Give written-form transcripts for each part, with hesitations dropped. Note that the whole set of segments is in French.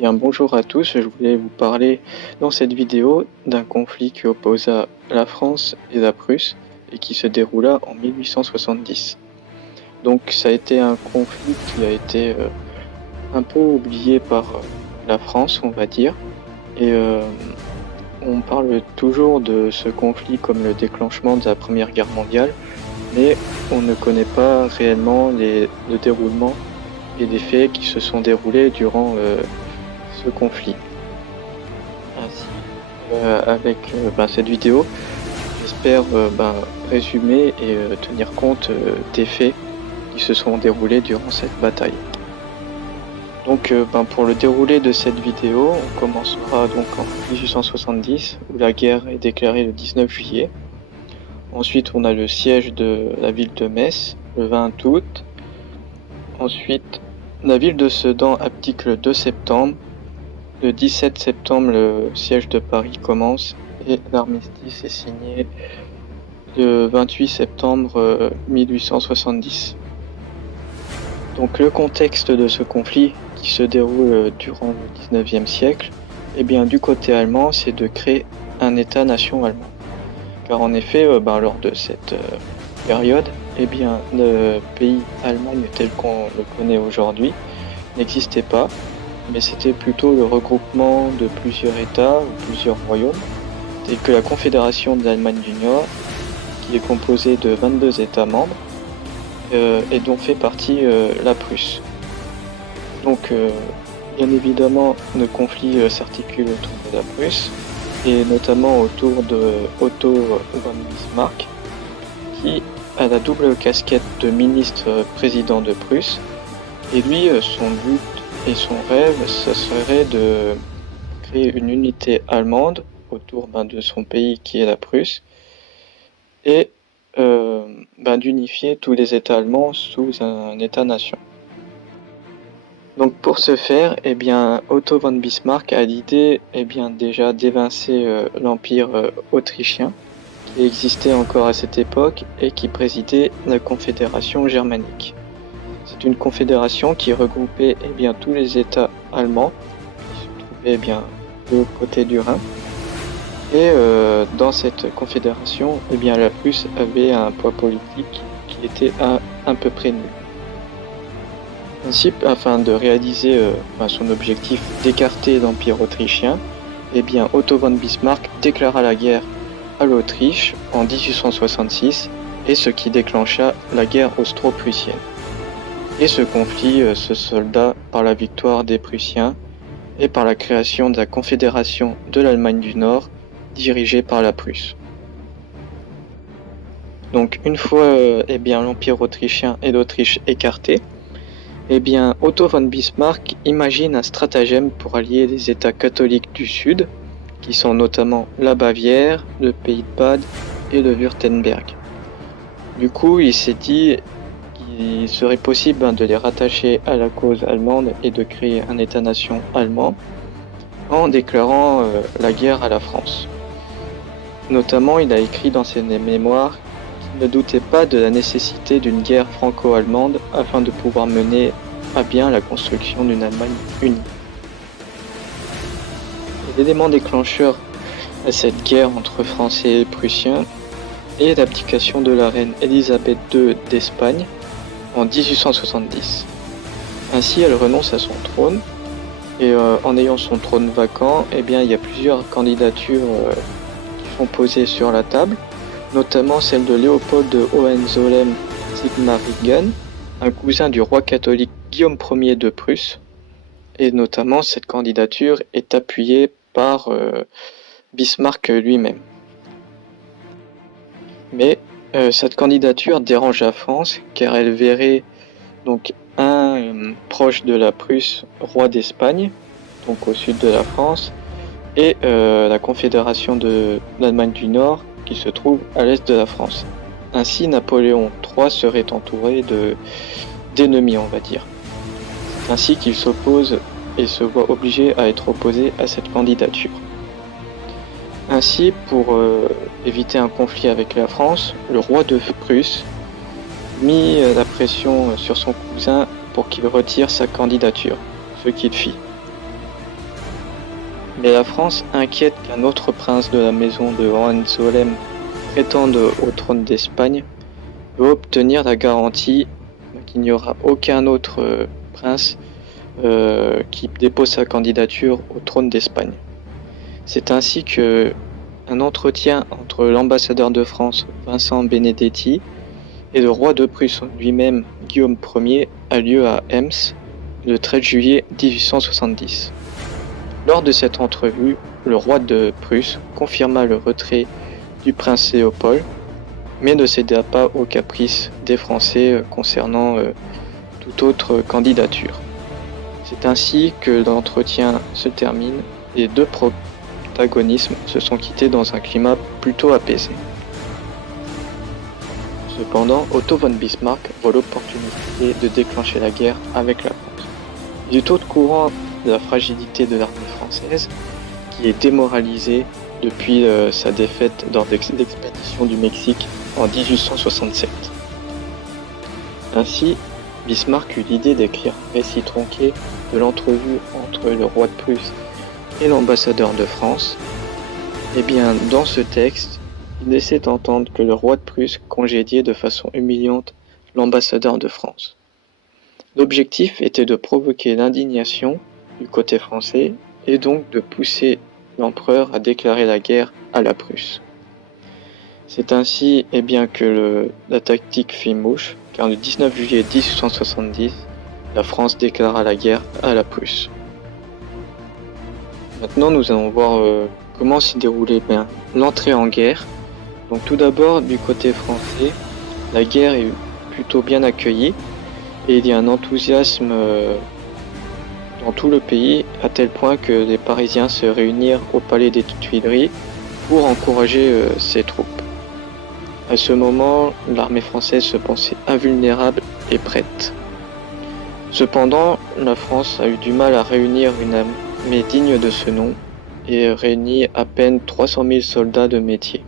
Bien, bonjour à tous, je voulais vous parler dans cette vidéo d'un conflit qui opposa la France et la Prusse et qui se déroula en 1870. Donc ça a été un conflit qui a été un peu oublié par la France, on va dire, et on parle toujours de ce conflit comme le déclenchement de la Première Guerre mondiale, mais on ne connaît pas réellement le déroulement et les faits qui se sont déroulés durant ce conflit. Ainsi, avec cette vidéo, j'espère résumer et tenir compte des faits qui se sont déroulés durant cette bataille. Donc pour le déroulé de cette vidéo, on commencera donc en 1870 où la guerre est déclarée le 19 juillet. Ensuite on a le siège de la ville de Metz le 20 août. Ensuite la ville de Sedan abdique le 2 septembre. Le 17 septembre, le siège de Paris commence et l'armistice est signé le 28 septembre 1870. Donc le contexte de ce conflit qui se déroule durant le 19e siècle, du côté allemand, c'est de créer un État-nation allemand. Car en effet, lors de cette période, le pays allemand tel qu'on le connaît aujourd'hui n'existait pas, mais c'était plutôt le regroupement de plusieurs États ou plusieurs royaumes, tels que la Confédération de l'Allemagne du Nord, qui est composée de 22 États membres, et dont fait partie la Prusse. Donc, bien évidemment, le conflit s'articule autour de la Prusse, et notamment autour de Otto von Bismarck, qui a la double casquette de ministre-président de Prusse, et lui, son but et son rêve, ce serait de créer une unité allemande autour de son pays qui est la Prusse et d'unifier tous les États allemands sous un État-nation. Donc pour ce faire, Otto von Bismarck a l'idée déjà d'évincer l'Empire autrichien qui existait encore à cette époque et qui présidait la Confédération germanique. C'est une confédération qui regroupait tous les États allemands qui se trouvaient de l'autre côté du Rhin. Et dans cette confédération, la Prusse avait un poids politique qui était à peu près nul. Ainsi, afin de réaliser son objectif d'écarter l'Empire autrichien, Otto von Bismarck déclara la guerre à l'Autriche en 1866, et ce qui déclencha la guerre austro-prussienne. Et ce conflit se solda par la victoire des Prussiens et par la création de la Confédération de l'Allemagne du Nord, dirigée par la Prusse. Donc une fois l'Empire autrichien et l'Autriche écartés, Otto von Bismarck imagine un stratagème pour allier les États catholiques du Sud, qui sont notamment la Bavière, le Pays de Bade et le Wurtemberg. Du coup, il s'est dit qu'il serait possible de les rattacher à la cause allemande et de créer un État-nation allemand en déclarant la guerre à la France. Notamment, il a écrit dans ses mémoires qu'il ne doutait pas de la nécessité d'une guerre franco-allemande afin de pouvoir mener à bien la construction d'une Allemagne unie. L'élément déclencheur à cette guerre entre Français et Prussiens est l'abdication de la reine Élisabeth II d'Espagne en 1870. Ainsi, elle renonce à son trône, et en ayant son trône vacant, il y a plusieurs candidatures qui sont posées sur la table, notamment celle de Léopold de Hohenzollern-Sigmaringen, un cousin du roi catholique Guillaume Ier de Prusse, et notamment cette candidature est appuyée par Bismarck lui-même. Mais cette candidature dérange la France car elle verrait donc un proche de la Prusse, roi d'Espagne, donc au sud de la France, et la Confédération de l'Allemagne du Nord qui se trouve à l'est de la France. Ainsi, Napoléon III serait entouré d'ennemis, on va dire. C'est ainsi qu'il s'oppose et se voit obligé à être opposé à cette candidature. Ainsi, pour éviter un conflit avec la France, le roi de Prusse mit la pression sur son cousin pour qu'il retire sa candidature, ce qu'il fit. Mais la France, inquiète qu'un autre prince de la maison de Hohenzollern prétende au trône d'Espagne, veut obtenir la garantie qu'il n'y aura aucun autre prince qui dépose sa candidature au trône d'Espagne. C'est ainsi que un entretien entre l'ambassadeur de France, Vincent Benedetti, et le roi de Prusse lui-même, Guillaume Ier, a lieu à Ems le 13 juillet 1870. Lors de cette entrevue, le roi de Prusse confirma le retrait du prince Léopold, mais ne céda pas aux caprices des Français concernant toute autre candidature. C'est ainsi que l'entretien se termine et les deux protagonistes se sont quittés dans un climat plutôt apaisé. Cependant, Otto von Bismarck voit l'opportunité de déclencher la guerre avec la France. Il est au courant de la fragilité de l'armée française, qui est démoralisée depuis sa défaite lors de l'expédition du Mexique en 1867. Ainsi, Bismarck eut l'idée d'écrire un récit tronqué de l'entrevue entre le roi de Prusse et l'ambassadeur de France. Et bien, dans ce texte, il laissait entendre que le roi de Prusse congédiait de façon humiliante l'ambassadeur de France. L'objectif était de provoquer l'indignation du côté français et donc de pousser l'empereur à déclarer la guerre à la Prusse. C'est ainsi que la tactique fit mouche, car le 19 juillet 1870, la France déclara la guerre à la Prusse. Maintenant, nous allons voir comment s'est déroulée l'entrée en guerre. Donc tout d'abord, du côté français, la guerre est plutôt bien accueillie et il y a un enthousiasme dans tout le pays, à tel point que les Parisiens se réunirent au palais des Tuileries pour encourager ses troupes. À ce moment, l'armée française se pensait invulnérable et prête. Cependant, la France a eu du mal à réunir une armée digne de ce nom et réunit à peine 300 000 soldats de métier.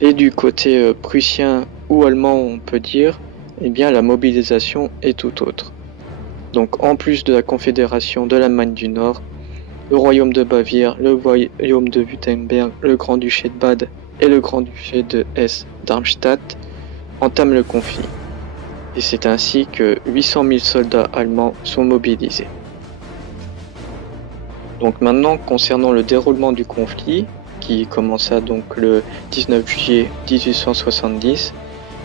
Et du côté prussien ou allemand, on peut dire, la mobilisation est tout autre. Donc en plus de la Confédération de l'Allemagne du Nord, le Royaume de Bavière, le Royaume de Wurtemberg, le Grand-Duché de Bade et le Grand-Duché de Hesse-Darmstadt entament le conflit. Et c'est ainsi que 800 000 soldats allemands sont mobilisés. Donc maintenant, concernant le déroulement du conflit, qui commença donc le 19 juillet 1870,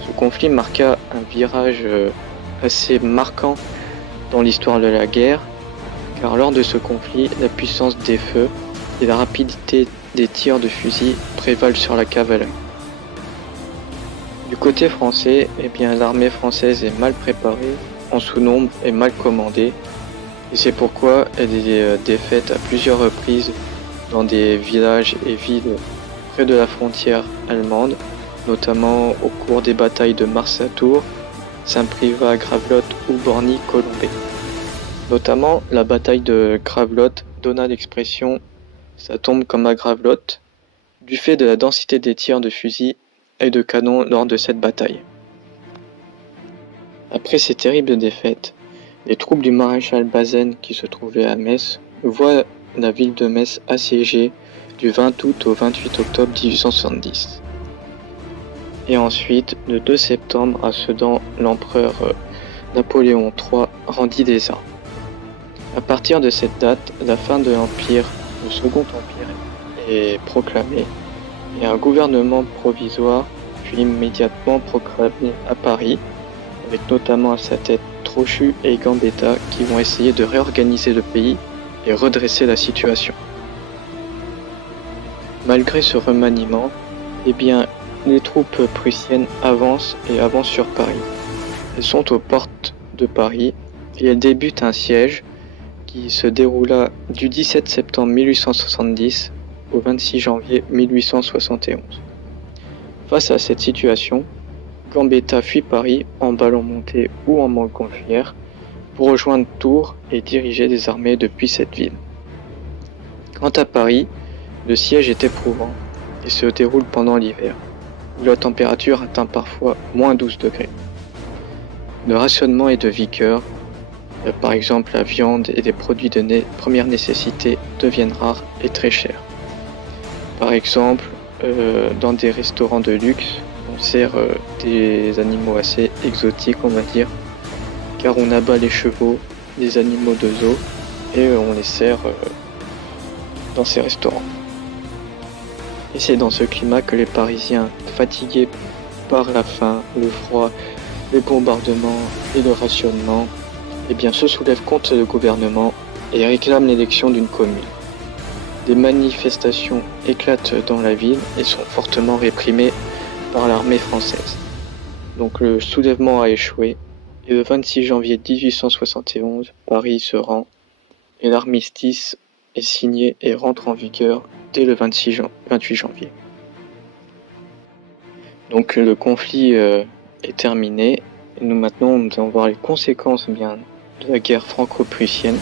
ce conflit marqua un virage assez marquant dans l'histoire de la guerre, car lors de ce conflit, la puissance des feux et la rapidité des tirs de fusil prévalent sur la cavalerie. Du côté français, l'armée française est mal préparée, en sous-nombre et mal commandée, et c'est pourquoi elle est défaite à plusieurs reprises dans des villages et villes près de la frontière allemande, notamment au cours des batailles de Marsatour, Saint-Privat, Gravelotte ou Borny-Colombay. Notamment, la bataille de Gravelotte donna l'expression « ça tombe comme à Gravelotte » du fait de la densité des tirs de fusil et de canon lors de cette bataille. Après ces terribles défaites, les troupes du maréchal Bazaine qui se trouvait à Metz voient la ville de Metz assiégée du 20 août au 28 octobre 1870. Et ensuite, le 2 septembre à Sedan, l'empereur Napoléon III rendit les armes. À partir de cette date, la fin de l'Empire, le Second Empire, est proclamée et un gouvernement provisoire fut immédiatement proclamé à Paris, avec notamment à sa tête Trochu et Gambetta qui vont essayer de réorganiser le pays et redresser la situation. Malgré ce remaniement, les troupes prussiennes avancent sur Paris. Elles sont aux portes de Paris et elles débutent un siège qui se déroula du 17 septembre 1870 au 26 janvier 1871. Face à cette situation, Gambetta fuit Paris en ballon monté ou en montgolfière pour rejoindre Tours et diriger des armées depuis cette ville. Quant à Paris, le siège est éprouvant et se déroule pendant l'hiver, où la température atteint parfois -12 degrés. Le rationnement est de vigueur Par exemple, la viande et des produits de première nécessité deviennent rares et très chers. Par exemple, dans des restaurants de luxe, on sert des animaux assez exotiques, on va dire, car on abat les chevaux, les animaux de zoo, et on les sert dans ces restaurants. Et c'est dans ce climat que les Parisiens, fatigués par la faim, le froid, les bombardements et le rationnement, se soulèvent contre le gouvernement et réclament l'élection d'une commune. Des manifestations éclatent dans la ville et sont fortement réprimées par l'armée française. Donc le soulèvement a échoué et le 26 janvier 1871, Paris se rend et l'armistice est signé et rentre en vigueur dès le 28 janvier. Donc le conflit est terminé et nous allons voir les conséquences de la guerre franco-prussienne.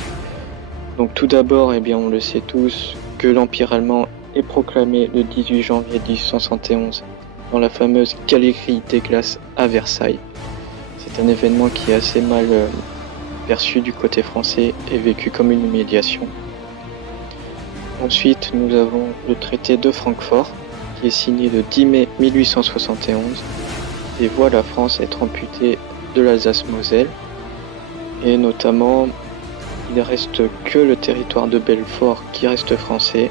Donc tout d'abord, on le sait tous, que l'Empire allemand est proclamé le 18 janvier 1871 dans la fameuse Galerie des Glaces à Versailles. C'est un événement qui est assez mal perçu du côté français et vécu comme une humiliation. Ensuite, nous avons le traité de Francfort, qui est signé le 10 mai 1871 et voit la France être amputée de l'Alsace-Moselle. Et notamment, il ne reste que le territoire de Belfort qui reste français,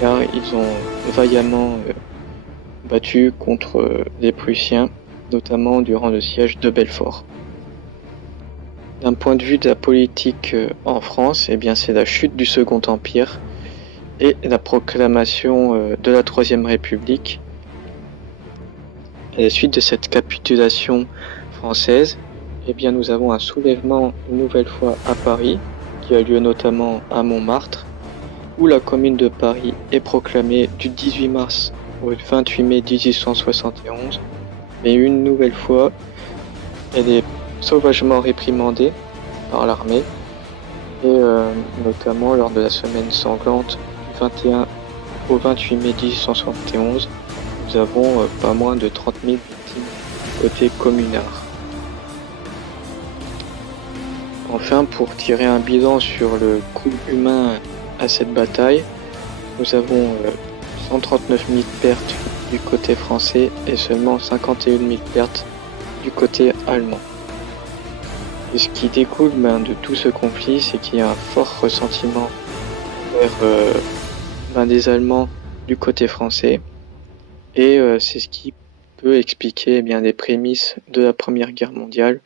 car ils ont vaillamment battu contre les Prussiens, notamment durant le siège de Belfort. D'un point de vue de la politique en France, c'est la chute du Second Empire et la proclamation de la Troisième République. À la suite de cette capitulation française, nous avons un soulèvement une nouvelle fois à Paris, qui a lieu notamment à Montmartre, où la commune de Paris est proclamée du 18 mars au 28 mai 1871, mais une nouvelle fois, elle est sauvagement réprimandée par l'armée, et notamment lors de la semaine sanglante du 21 au 28 mai 1871, nous avons pas moins de 30 000 victimes côté communard. Enfin, pour tirer un bilan sur le coût humain à cette bataille, nous avons 139 000 pertes du côté français et seulement 51 000 pertes du côté allemand. Et ce qui découle de tout ce conflit, c'est qu'il y a un fort ressentiment vers des Allemands du côté français, et c'est ce qui peut expliquer les prémices de la Première Guerre mondiale,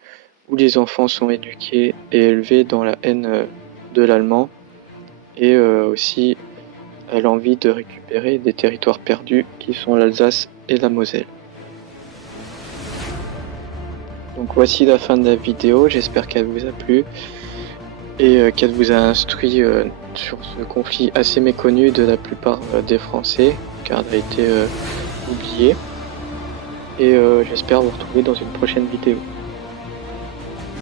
où les enfants sont éduqués et élevés dans la haine de l'allemand et aussi à l'envie de récupérer des territoires perdus qui sont l'Alsace et la Moselle. Donc voici la fin de la vidéo, j'espère qu'elle vous a plu et qu'elle vous a instruit sur ce conflit assez méconnu de la plupart des Français, car elle a été oubliée. Et j'espère vous retrouver dans une prochaine vidéo.